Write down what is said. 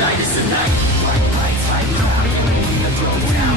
night is the night. Bright lights, high, we don't believe in the road.